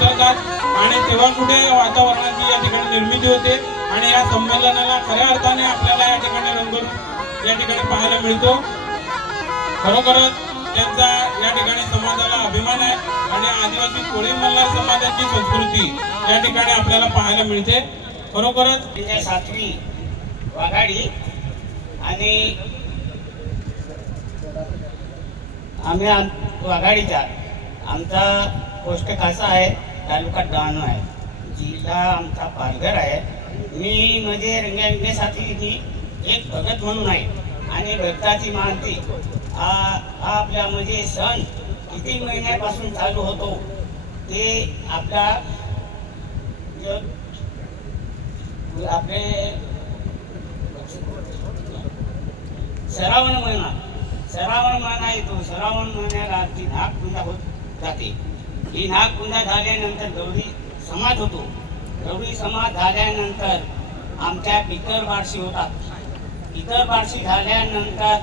उतरतात आणि तेव्हा कुठे वातावरणाची या ठिकाणी निर्मिती होते आणि या संमेलनाला खऱ्या अर्थाने आपल्याला या ठिकाणी रंगून या ठिकाणी पाहायला मिळतो। खरोखरच त्यांचा या ठिकाणी समाजाला अभिमान आहे आणि आदिवासी कोळी मल्हार समाजाची संस्कृती या ठिकाणी आपल्याला पाहायला मिळते। खरोखरच 7वी वाघाडी आणि आम्ही वाघाडीचा आमचा पोस्ट खासा आहे, तालुका डहाणू आहे, जिल्हा आमचा पालघर आहे। मी म्हणजे रंगसाथी एक भगत म्हणून आहे आणि भक्ताची मानती हा आपल्या म्हणजे सण किती महिन्यापासून चालू होतो ते आपल्या आपले श्रावण महिना येतो। श्रावण महिन्याला ती नागपूजा होत जाते। ही नागपूजा झाल्यानंतर गौरी समाज होतो। गौरी समाज झाल्यानंतर आमच्या पितर बारशी होतात। पितर बारशी झाल्यानंतर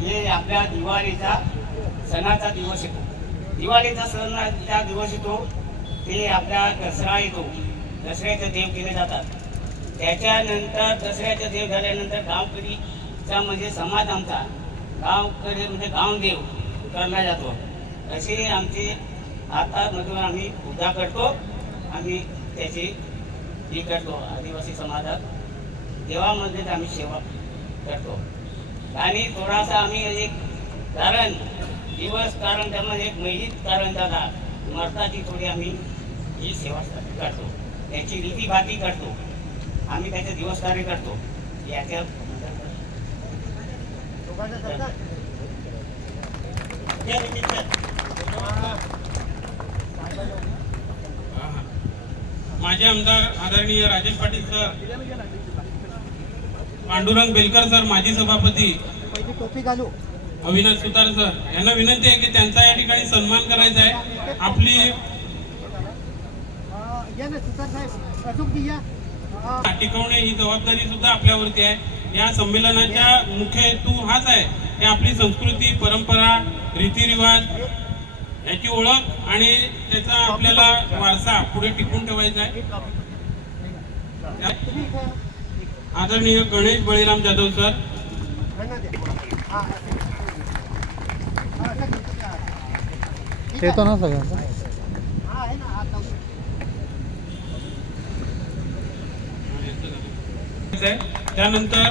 हे आपल्या दिवाळीचा सणाचा दिवस येतो। दिवाळीचा सणाचा दिवस येतो ते आपल्या दसरा येतो। दसऱ्याचे देव केले जातात। त्याच्यानंतर दसऱ्याचे देव झाल्यानंतर गावकरीचा म्हणजे समाज आमचा गावकरी म्हणजे गावदेव करला जातो। असे आमचे आता मधून आम्ही पूजा करतो। आम्ही त्याची ही करतो। आदिवासी समाजात देवामध्येच आम्ही सेवा करतो आणि थोडासा आम्ही एक कारण दिवस कारण त्यामध्ये एक महित कारण झाला मरताची थोडी आम्ही ही सेवा करतो। त्याची रीतीभाती करतो। आम्ही त्याचे दिवस कार्य करतो। याच्या माझे आमदार आदरणीय राजेश पाटील सर, पांडुरंग बेलकर सर, माजी सभापती अविनाश सुतार सर यांना विनंती आहे की त्यांचा या ठिकाणी सन्मान करायचा आहे। आपली टिकवणे ही जबाबदारी सुद्धा आपल्यावरती आहे। या संमेलनाचा मुख्य हेतू हाच आहे की आपली संस्कृती, परंपरा, रीतिरिवाज याची ओळख आणि त्याचा आपल्याला वारसा पुढे टिकून ठेवायचा आहे। आदरणीय गणेश बळीराम जाधव सर, येतो ना सगळं त्यानंतर